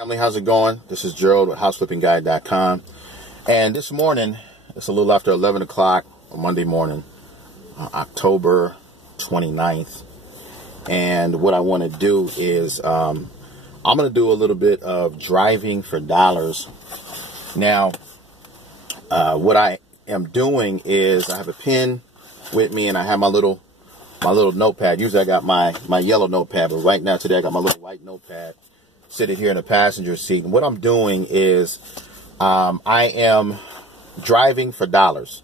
Family, how's it going? This is Gerald with houseflippingguide.com. And this morning, it's a little after 11 o'clock on Monday morning, October 29th. And what I want to do is I'm going to do a little bit of driving for dollars. Now, what I am doing is I have a pen with me and I have my little notepad. Usually I got my yellow notepad, but right now today I got my little white notepad sitting here in the passenger seat. And what I'm doing is I am driving for dollars.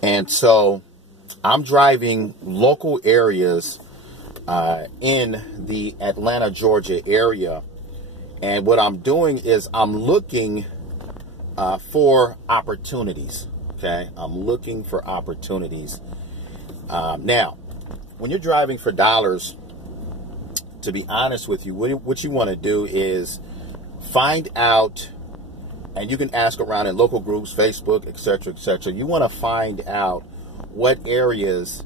And so I'm driving local areas in the Atlanta, Georgia area. And what I'm doing is I'm looking for opportunities. Okay, I'm looking for opportunities. Now, when you're driving for dollars, to be honest with you, what you want to do is find out, and you can ask around in local groups, Facebook, etc., etc. You want to find out what areas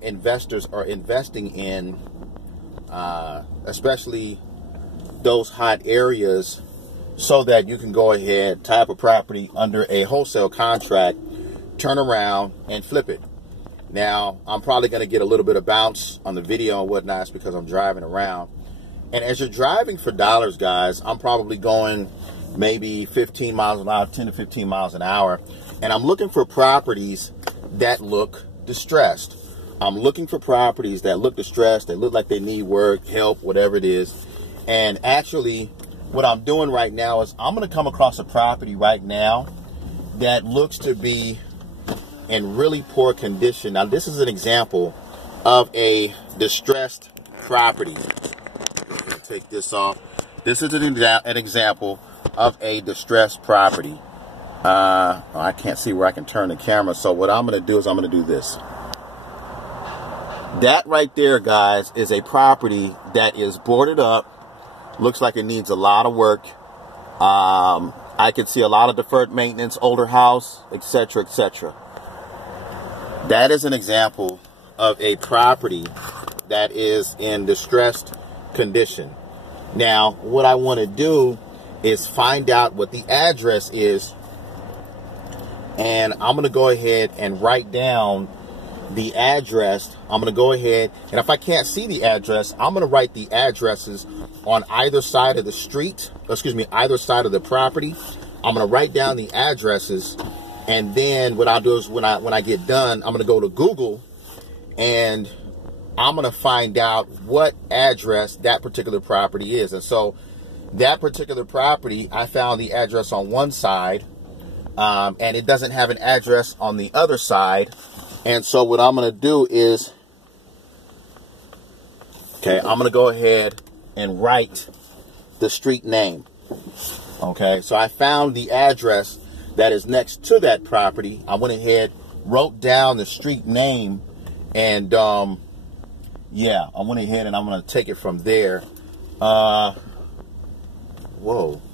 investors are investing in, especially those hot areas, so that you can go ahead, tie up a property under a wholesale contract, turn around and flip it. Now, I'm probably going to get a little bit of bounce on the video and whatnot because I'm driving around. And as you're driving for dollars, guys, I'm probably going maybe 15 miles an hour, 10 to 15 miles an hour. And I'm looking for properties that look distressed. I'm looking for properties that look distressed, that look like they need work, help, whatever it is. And actually, what I'm doing right now is I'm going to come across a property right now that looks to be in really poor condition. Now, this is an example of a distressed property. Take this off. This is an example of a distressed property. I can't see where I can turn the camera, so what I'm going to do is I'm going to do this. That right there, guys, is a property that is boarded up. Looks like it needs a lot of work. I can see a lot of deferred maintenance, older house, etc., etc. That is an example of a property that is in distressed condition. Now, what I want to do is find out what the address is, and I'm going to go ahead and write down the address. I'm going to go ahead, and if I can't see the address, I'm going to write the addresses on either side of the street, either side of the property. I'm going to write down the addresses. And then what I'll do is when I get done, I'm going to go to Google and I'm going to find out what address that particular property is. And so that particular property, I found the address on one side, and it doesn't have an address on the other side. And so what I'm going to do is, okay, I'm going to go ahead and write the street name. Okay, so I found the address that is next to that property. I went ahead, wrote down the street name, and yeah, I went ahead and I'm going to take it from there. Whoa,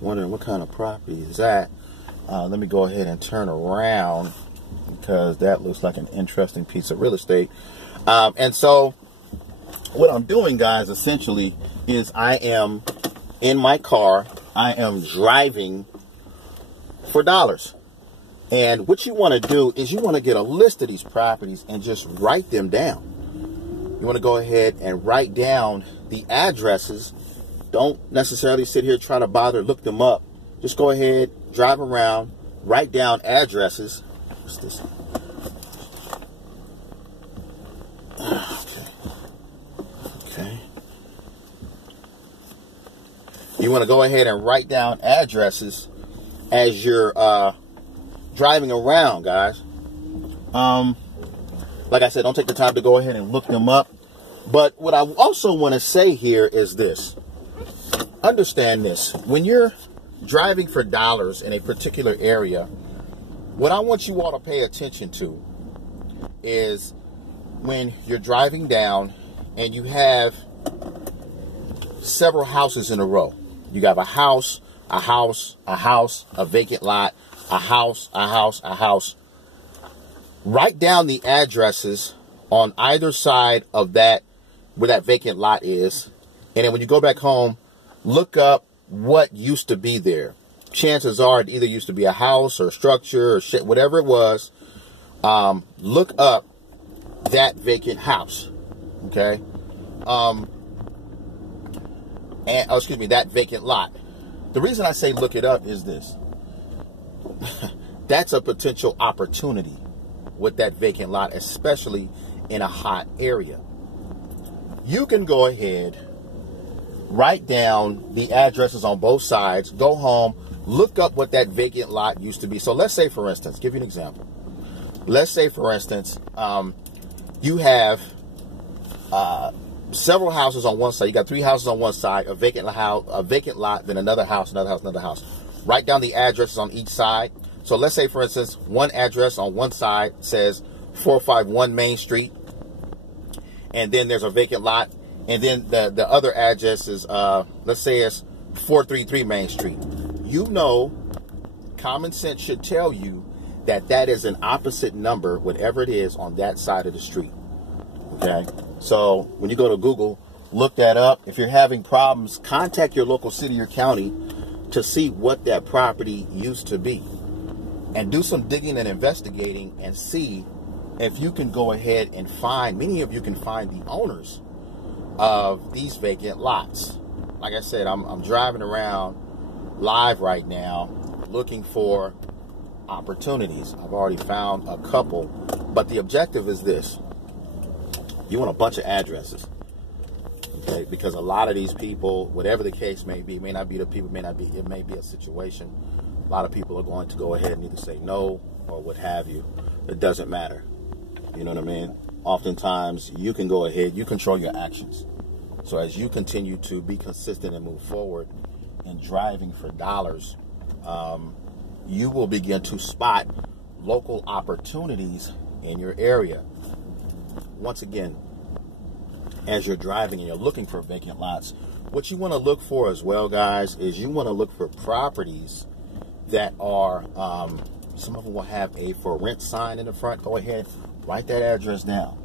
wondering what kind of property is that? Let me go ahead and turn around because that looks like an interesting piece of real estate. And so what I'm doing, guys, essentially is I am in my car. I am driving for dollars. And what you want to do is you want to get a list of these properties and just write them down. You want to go ahead and write down the addresses. Don't necessarily sit here trying to bother look them up. Just go ahead, drive around, write down addresses. What's this? Okay. You want to go ahead and write down addresses as you're driving around, guys. Like I said, don't take the time to go ahead and look them up. But what I also want to say here is this. Understand this. When you're driving for dollars in a particular area, what I want you all to pay attention to is when you're driving down and you have several houses in a row. You have a house, a house, a house, a vacant lot, a house, a house, a house. Write down the addresses on either side of that, where that vacant lot is. And then when you go back home, look up what used to be there. Chances are it either used to be a house or a structure or shit, whatever it was. Look up that vacant house. Okay. That vacant lot. The reason I say look it up is this. That's a potential opportunity with that vacant lot, especially in a hot area. You can go ahead, write down the addresses on both sides, go home, look up what that vacant lot used to be. So let's say, for instance, give you an example. Let's say, for instance, you have several houses on one side. You got 3 houses on one side, a vacant lot, then another house. Write down the addresses on each side. So let's say, for instance, one address on one side says 451 Main Street, and then there's a vacant lot, and then the other address is, let's say it's 433 Main Street. You know, common sense should tell you that that is an opposite number, whatever it is, on that side of the street. Okay? So when you go to Google, look that up. If you're having problems, contact your local city or county to see what that property used to be. And do some digging and investigating and see if you can go ahead and find, many of you can find the owners of these vacant lots. Like I said, I'm driving around live right now looking for opportunities. I've already found a couple, but the objective is this. You want a bunch of addresses, okay? Because a lot of these people, whatever the case may be, it may not be the people, it may be a situation. A lot of people are going to go ahead and either say no or what have you. It doesn't matter. You know what I mean? Oftentimes, you can go ahead, you control your actions. So as you continue to be consistent and move forward in driving for dollars, you will begin to spot local opportunities in your area. Once again, as you're driving and you're looking for vacant lots, what you want to look for as well, guys, is you want to look for properties that are, some of them will have a for rent sign in the front. Go ahead, write that address down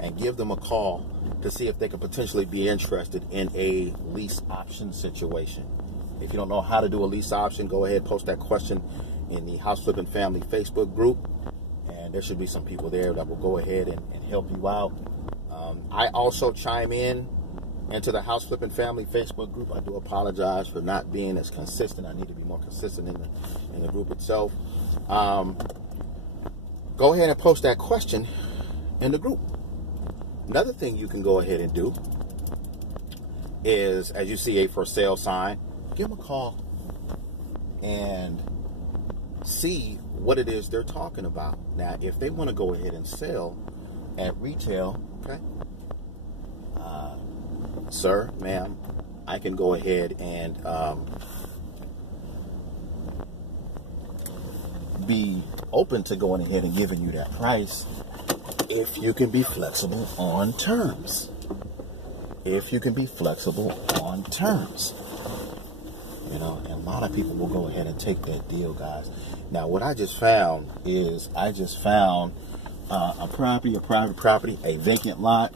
and give them a call to see if they could potentially be interested in a lease option situation. If you don't know how to do a lease option, go ahead, post that question in the House Flipping Family Facebook group, and there should be some people there that will go ahead and help you out. I also chime into the House Flipping Family Facebook group. I do apologize for not being as consistent. I need to be more consistent in the group itself. Go ahead and post that question in the group. Another thing you can go ahead and do is, as you see a for sale sign, give them a call and see what it is they're talking about. Now, if they want to go ahead and sell at retail, okay, sir, ma'am, I can go ahead and be open to going ahead and giving you that price if you can be flexible on terms. If you can be flexible on terms. You know, and a lot of people will go ahead and take that deal, guys. Now, what I just found is a private property, a vacant lot.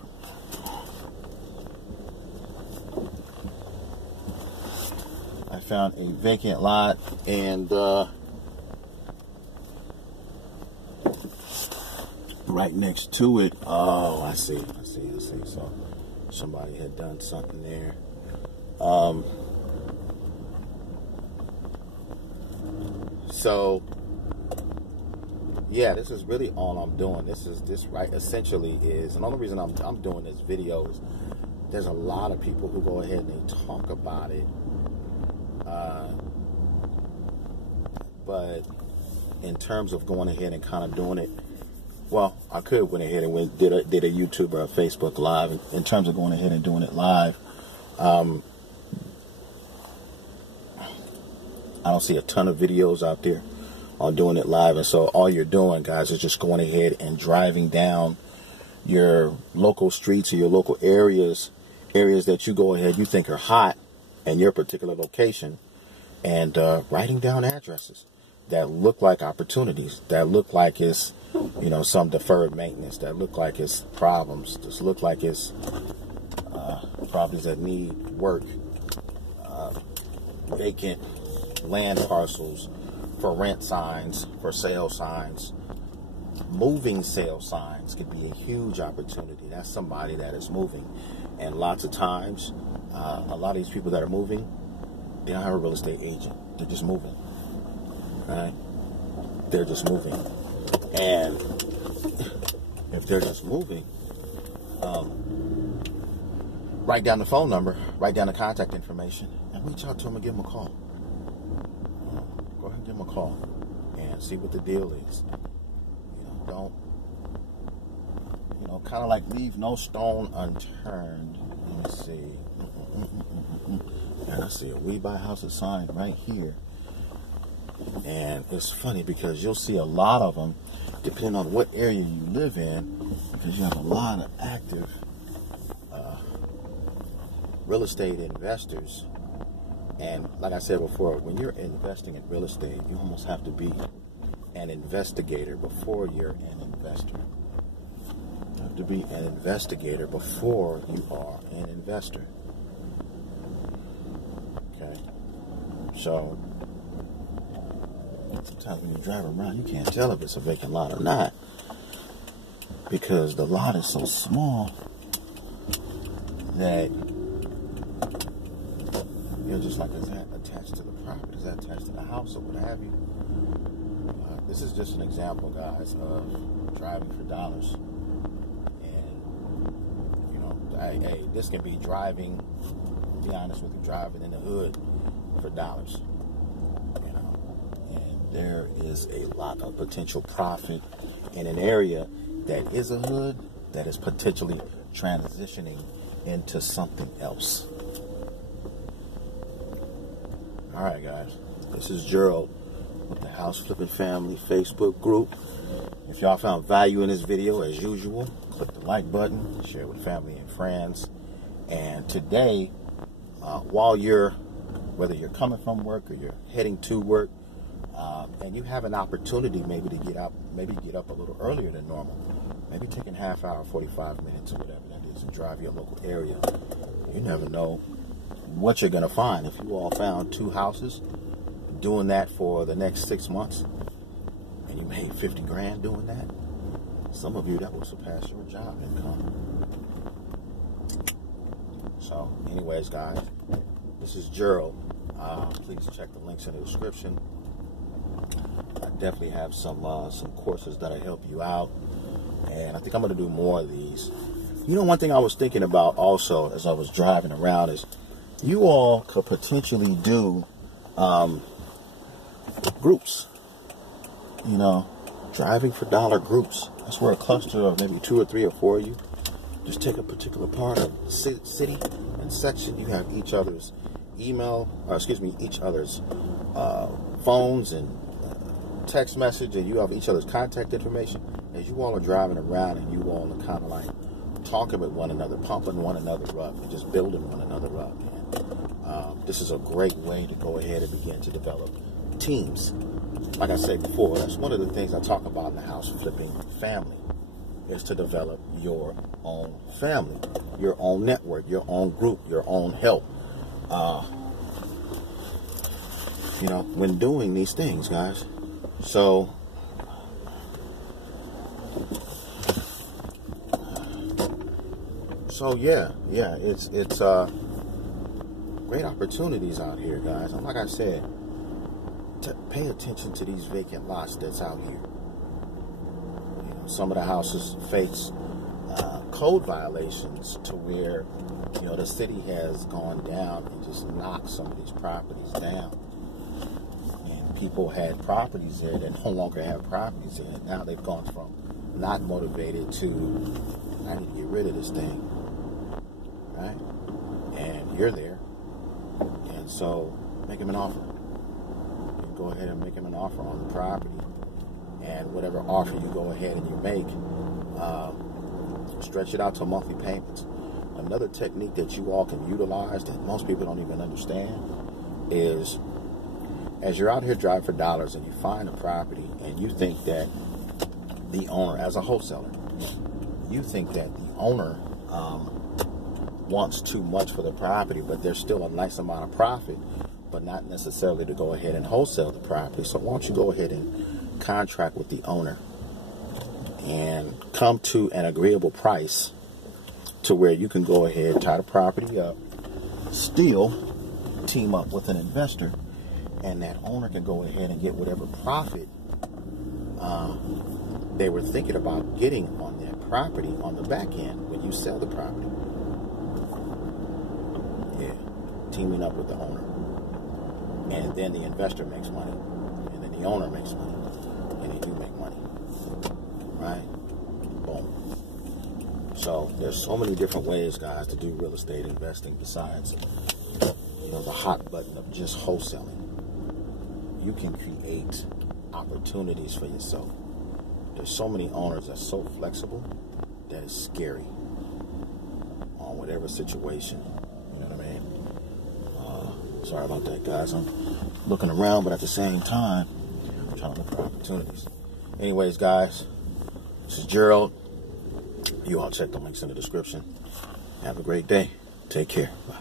I found a vacant lot, and right next to it, oh, I see. So somebody had done something there. So yeah, this is really all I'm doing. This essentially is, and the only reason I'm doing this video is there's a lot of people who go ahead and they talk about it, but in terms of going ahead and kind of doing it, well, I could went ahead and did a YouTube or a Facebook live. In terms of going ahead and doing it live, I don't see a ton of videos out there on doing it live, and so all you're doing, guys, is just going ahead and driving down your local streets or your local areas that you go ahead, you think are hot in your particular location, and writing down addresses that look like opportunities, that look like it's, you know, some deferred maintenance, that look like it's problems, just look like it's properties that need work. vacant land parcels for rent signs, for sale signs. Moving sale signs could be a huge opportunity. That's somebody that is moving. And lots of times, a lot of these people that are moving, they don't have a real estate agent. They're just moving. Right? They're just moving. And if they're just moving, write down the phone number, write down the contact information, and reach out to them and give them a call. Go ahead and give them a call and see what the deal is. Don't, kind of like leave no stone unturned. Let me see. And I see a We Buy Houses sign right here. And it's funny because you'll see a lot of them, depending on what area you live in, because you have a lot of active real estate investors. And like I said before, when you're investing in real estate, you almost have to be an investigator before you're an investor. You have to be an investigator before you are an investor. Okay? So, sometimes when you drive around, you can't tell if it's a vacant lot or not, because the lot is so small that you're just like, is that attached to the property? Is that attached to the house or what have you? This is just an example, guys, of driving for dollars. And, hey, this can be driving, to be honest with you, driving in the hood for dollars. And there is a lot of potential profit in an area that is a hood that is potentially transitioning into something else. All right, guys, this is Gerald with the House Flipping Family Facebook group. If y'all found value in this video, as usual, click the like button, share with family and friends. And today, whether you're coming from work or you're heading to work, and you have an opportunity maybe to get up a little earlier than normal, maybe taking half hour, 45 minutes or whatever that is, and drive your local area. You never know what you're going to find. If you all found 2 houses, doing that for the next 6 months, and you made 50 grand doing that, some of you, that will surpass your job income. So anyways, guys, this is Gerald. Please check the links in the description. I definitely have some courses that'll help you out, and I think I'm going to do more of these. One thing I was thinking about also as I was driving around is you all could potentially do groups, driving for dollar groups. That's where a cluster of maybe 2 or 3 or 4 of you just take a particular part of city and section. You have each other's each other's phones and text message, and you have each other's contact information. As you all are driving around, and you all are kind of like talking with one another, pumping one another up, and just building one another up. And this is a great way to go ahead and begin to develop teams. Like I said before, that's one of the things I talk about in the House Flipping Family, is to develop your own family, your own network, your own group, your own help. When doing these things, guys. So, it's great opportunities out here, guys. And like I said, to pay attention to these vacant lots that's out here. Some of the houses face code violations to where, the city has gone down and just knocked some of these properties down. And people had properties there that no longer have properties there. Now they've gone from not motivated to, I need to get rid of this thing. Right? And you're there. And so make him an offer. You can go ahead and make him an offer on the property. And whatever offer you go ahead and you make, stretch it out to monthly payments. Another technique that you all can utilize that most people don't even understand is, as you're out here driving for dollars and you find a property and you think that the owner, as a wholesaler, you think that the owner wants too much for the property, but there's still a nice amount of profit, but not necessarily to go ahead and wholesale the property. So why don't you go ahead and contract with the owner and come to an agreeable price to where you can go ahead, tie the property up, still team up with an investor, and that owner can go ahead and get whatever profit they were thinking about getting on that property on the back end when you sell the property. Yeah, teaming up with the owner. And then the investor makes money, and then the owner makes money, and then you make money. Right? Boom. So there's so many different ways, guys, to do real estate investing besides, the hot button of just wholesaling. You can create opportunities for yourself. There's so many owners that's so flexible that it's scary on whatever situation. You know what I mean? Sorry about that, guys. I'm looking around, but at the same time, I'm trying to look for opportunities. Anyways, guys, this is Gerald. You all check the links in the description. Have a great day. Take care. Bye.